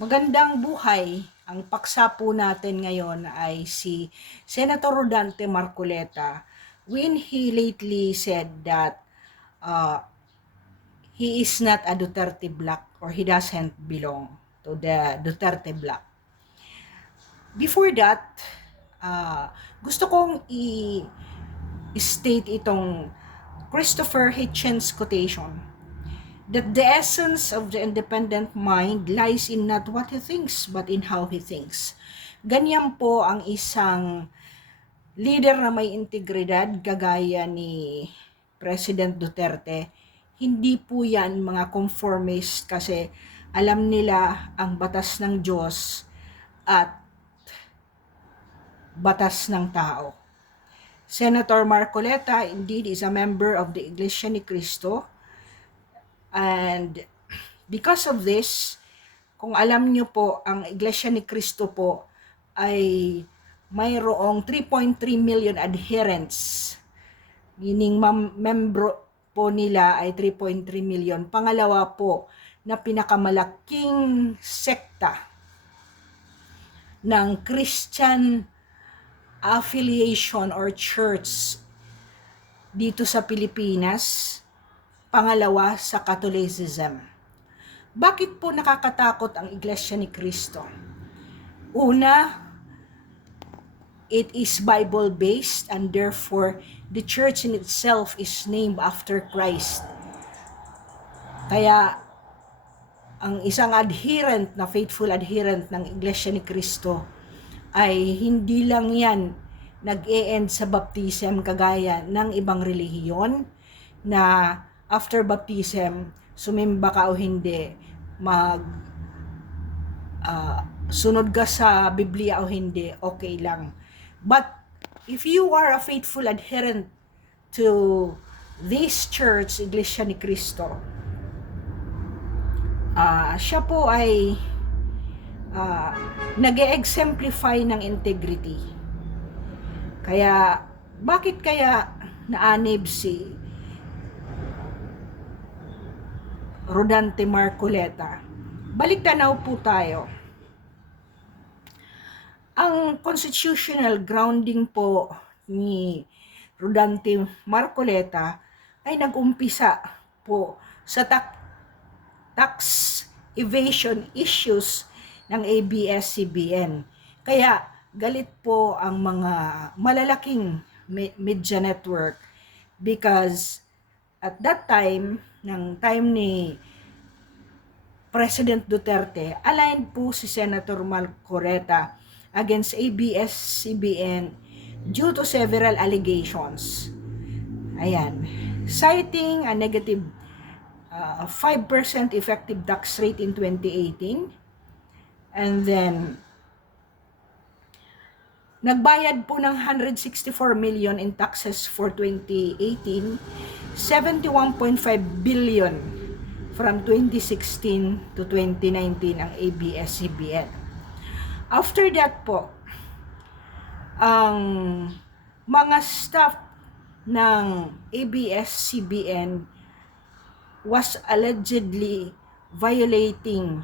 Magandang buhay. Ang paksa po natin ngayon ay si Senator Rodante Marcoleta when he lately said that uh, he is not a Duterte bloc or he doesn't belong to the Duterte bloc. Before that, gusto kong i-state itong Christopher Hitchens quotation that the essence of the independent mind lies in not what he thinks, but in how he thinks. Ganyan po ang isang leader na may integridad, kagaya ni President Duterte. Hindi po yan mga conformist kasi alam nila ang batas ng Diyos at batas ng tao. Senator Marcoleta indeed is a member of the Iglesia ni Cristo. And because of this, kung alam nyo po, ang Iglesia ni Cristo po ay mayroong 3.3 million adherents. Meaning, membro po nila ay 3.3 million. Pangalawa po, na pinakamalaking sekta ng Christian affiliation or church dito sa Pilipinas. Pangalawa sa Catholicism. Bakit po nakakatakot ang Iglesia ni Cristo? Una, it is Bible-based and therefore the church in itself is named after Christ. Kaya ang isang adherent na faithful adherent ng Iglesia ni Cristo ay hindi lang yan nag-e-end sa baptism kagaya ng ibang relihiyon na after baptism, sumimba ka o hindi, sunod ka sa Biblia o hindi, okay lang. But if you are a faithful adherent to this church, Iglesia ni Cristo, siya po ay nag-exemplify ng integrity. Kaya, bakit kaya naanib si Rodante Marcoleta? Balik tanaw po tayo. Ang constitutional grounding po ni Rodante Marcoleta ay nag-umpisa po sa tax evasion issues ng ABS-CBN. Kaya galit po ang mga malalaking media network because at that time, ng time ni President Duterte, aligned po si Senator Marcoleta against ABS-CBN due to several allegations. Ayan. Citing a negative 5% effective tax rate in 2018. And then, nagbayad po ng 164 million in taxes for 2018, 71.5 billion from 2016 to 2019 ang ABS-CBN. After that po, ang mga staff ng ABS-CBN was allegedly violating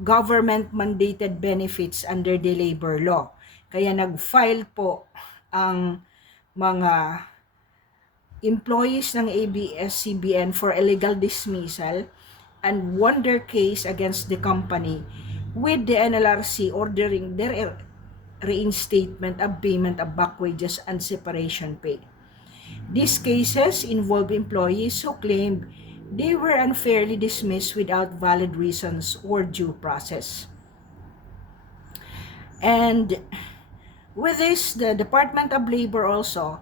government-mandated benefits under the labor law. Kaya nag-file po ang mga employees ng ABS-CBN for illegal dismissal and won their case against the company with the NLRC ordering their reinstatement of payment of back wages and separation pay. These cases involve employees who claimed they were unfairly dismissed without valid reasons or due process. And with this, the Department of Labor also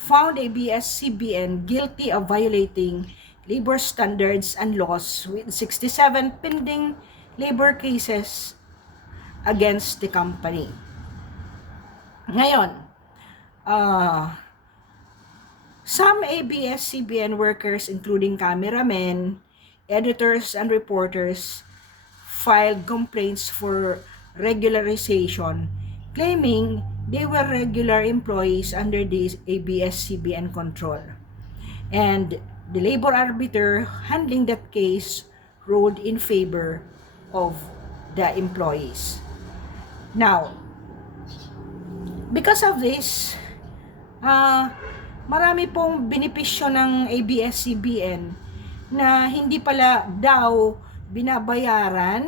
found ABS-CBN guilty of violating labor standards and laws with 67 pending labor cases against the company. Ngayon, some ABS-CBN workers, including cameramen, editors, and reporters, filed complaints for regularization, claiming they were regular employees under the ABS-CBN control. And the labor arbiter handling that case ruled in favor of the employees. Now, because of this, marami pong benepisyo ng ABS-CBN na hindi pala daw binabayaran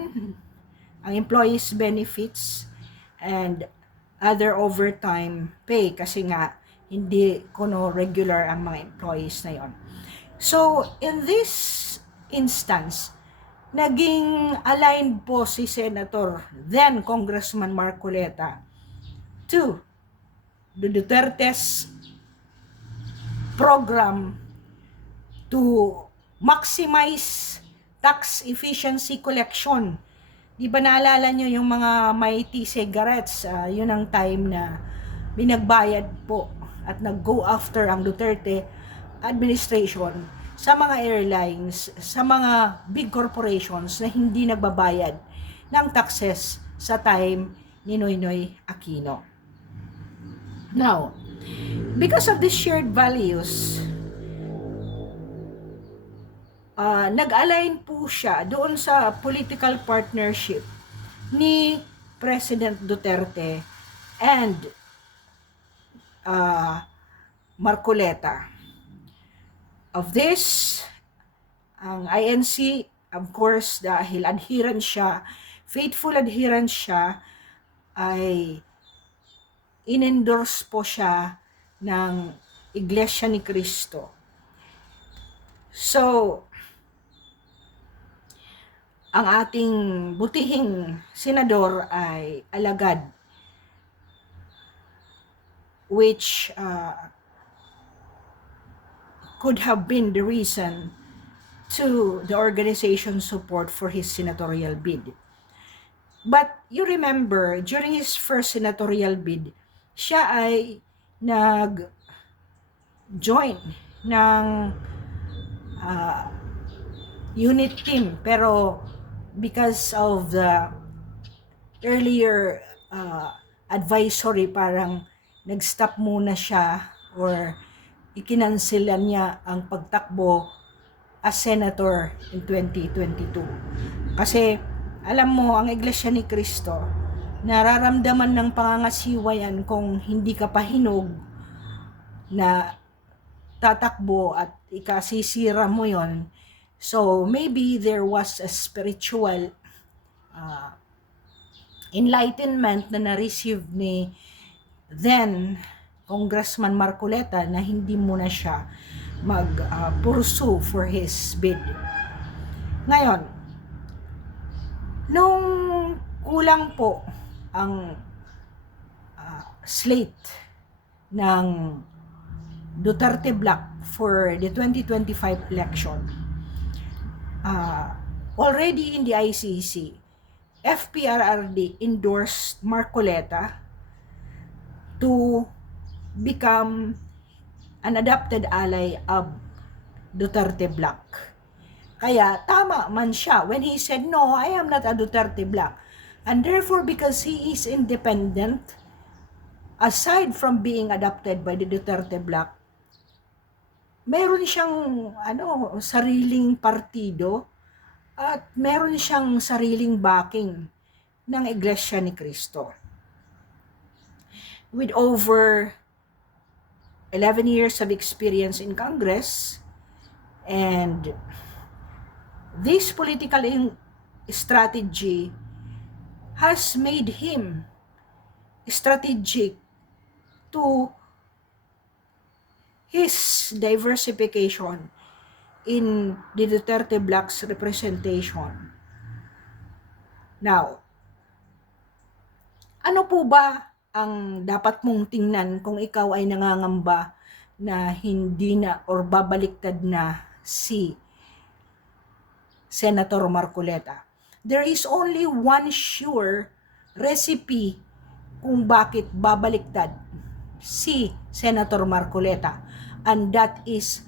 ang employees benefits and other overtime pay kasi nga hindi kuno regular ang mga employees na yon. So, in this instance, naging aligned po si Senator, then Congressman Marcoleta, to the Duterte's program to maximize tax efficiency collection. Di ba naalala nyo yung mga may cigarettes, yun ang time na binagbayad po at nag-go after ang Duterte administration sa mga airlines, sa mga big corporations na hindi nagbabayad ng taxes sa time ni Noynoy Aquino. Now, because of these shared values, nag-align po siya doon sa political partnership ni President Duterte and Marcoleta. Of this, ang INC, of course, dahil adherent siya, faithful adherent siya, ay in-endorse po siya ng Iglesia ni Cristo. So, ang ating butihing senador ay alagad, which could have been the reason to the organization's support for his senatorial bid. But you remember, during his first senatorial bid, siya ay nag-join ng unit team, pero because of the earlier advisory, parang nag-stop muna siya or ikinansilan niya ang pagtakbo as senator in 2022. Kasi alam mo, ang Iglesia ni Cristo, nararamdaman ng pangangasiwa yan kung hindi ka pahinog na tatakbo at ikasisira mo yon. So maybe there was a spiritual enlightenment na na-receive ni then Congressman Marcoleta na hindi muna siya mag-pursue for his bid. Ngayon, nung kulang po ang slate ng Duterte Bloc for the 2025 election, already in the ICC, FPRRD endorsed Marcoleta to become an adopted ally of Duterte Bloc. Kaya tama man siya when he said, no, I am not a Duterte Bloc. And therefore, because he is independent, aside from being adopted by the Duterte Bloc, meron siyang sariling partido at meron siyang sariling backing ng Iglesia ni Cristo. With over 11 years of experience in Congress, and this political strategy has made him strategic to his diversification in the Duterte Bloc's representation. Now, ano po ba ang dapat mong tingnan kung ikaw ay nangangamba na hindi na or babaliktad na si Senator Marcoleta? There is only one sure recipe kung bakit babaliktad si Senator Marcoleta, and that is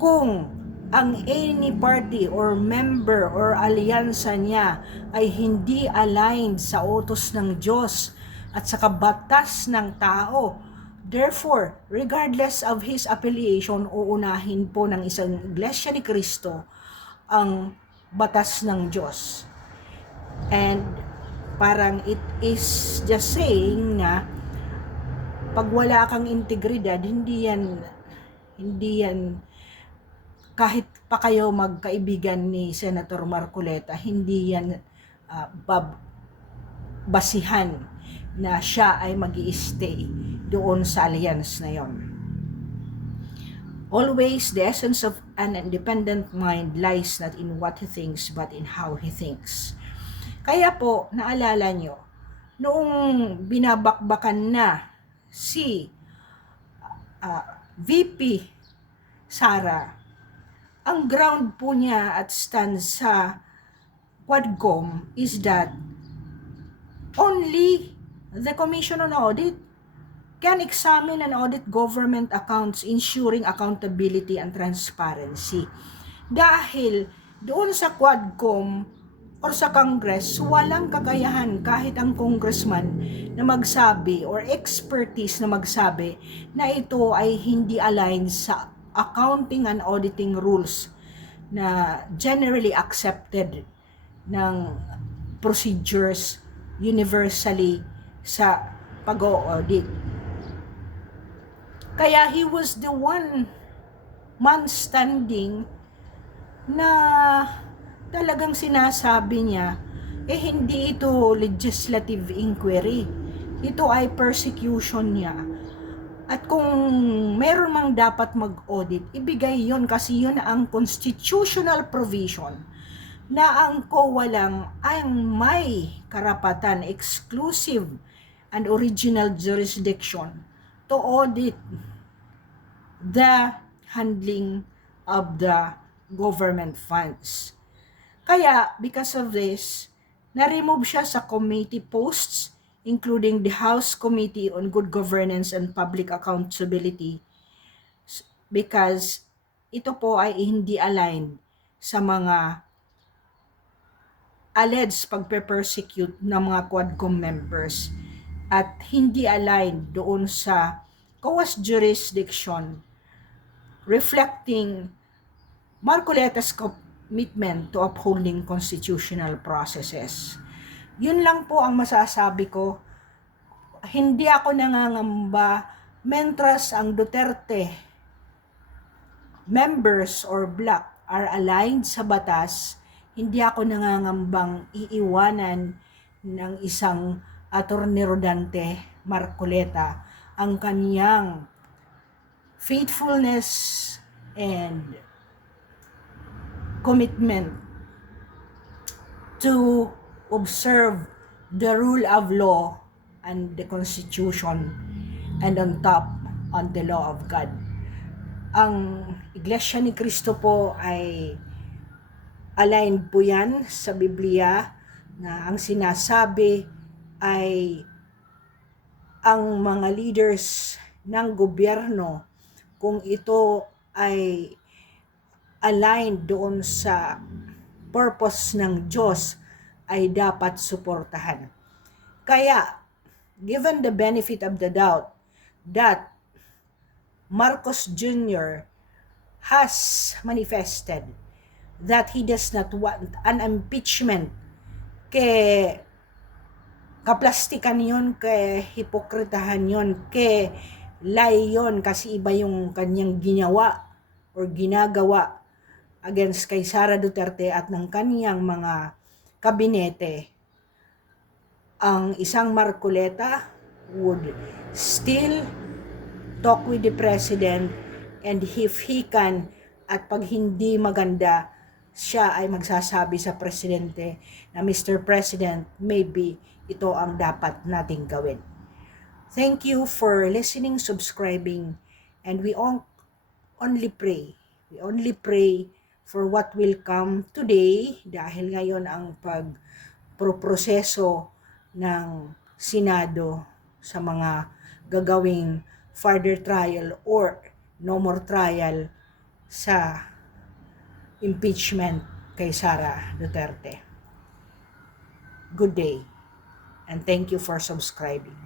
kung ang any party or member or alyansa niya ay hindi aligned sa utos ng Diyos at sa kabatas ng tao. Therefore, regardless of his affiliation, uunahin po ng isang Iglesia ni Cristo ang batas ng Diyos. And parang it is just saying na pag wala kang integridad, hindi yan kahit pa kayo magkaibigan ni Senator Marcoleta, hindi yan basihan na siya ay mag-i-stay doon sa alliance na yon. Always, the essence of an independent mind lies not in what he thinks, but in how he thinks. Kaya po, naalala nyo, noong binabakbakan na si VP Sara, ang ground po niya at stand sa Quadcom is that only the Commission on Audit can examine and audit government accounts, ensuring accountability and transparency. Dahil doon sa Quadcom or sa Congress, walang kakayahan kahit ang congressman na magsabi or expertise na magsabi na ito ay hindi aligned sa accounting and auditing rules na generally accepted ng procedures universally sa pag-audit. Kaya he was the one man standing na talagang sinasabi niya, hindi ito legislative inquiry. Ito ay persecution niya. At kung meron mang dapat mag-audit, ibigay yon kasi yun ang constitutional provision na ang COA lang ang may karapatan, exclusive and original jurisdiction to audit the handling of the government funds. Kaya, because of this, na-remove siya sa committee posts, including the House Committee on Good Governance and Public Accountability, because ito po ay hindi aligned sa mga alleged pagpe-persecute ng mga Quadcom members at hindi aligned doon sa COA's jurisdiction, reflecting Marcoleta's commitment to upholding constitutional processes. Yun lang po ang masasabi ko. Hindi ako nangangamba mentras ang Duterte members or bloc are aligned sa batas. Hindi ako nangangambang iiwanan ng isang Attorney Rodante Marcoleta ang kaniyang faithfulness and commitment to observe the rule of law and the Constitution, and on top, on the law of God. Ang Iglesia ni Cristo po ay aligned po yan sa Biblia na ang sinasabi ay ang mga leaders ng gobyerno, kung ito ay aligned doon sa purpose ng Diyos, ay dapat suportahan. Kaya, given the benefit of the doubt that Marcos Jr. has manifested that he does not want an impeachment, kay kaplastikan yun, kay hipokritahan yun, kay lie yun, kasi iba yung kanyang ginawa or ginagawa against kay Sara Duterte at ng kaniyang mga kabinete. Ang isang Marcoleta would still talk with the president, and if he can, at pag hindi maganda, siya ay magsasabi sa presidente na Mr. President, maybe ito ang dapat nating gawin. Thank you for listening, subscribing, and we only pray. We only pray for what will come today, dahil ngayon ang pagproproseso ng Senado sa mga gagawing further trial or no more trial sa impeachment kay Sara Duterte. Good day, and thank you for subscribing.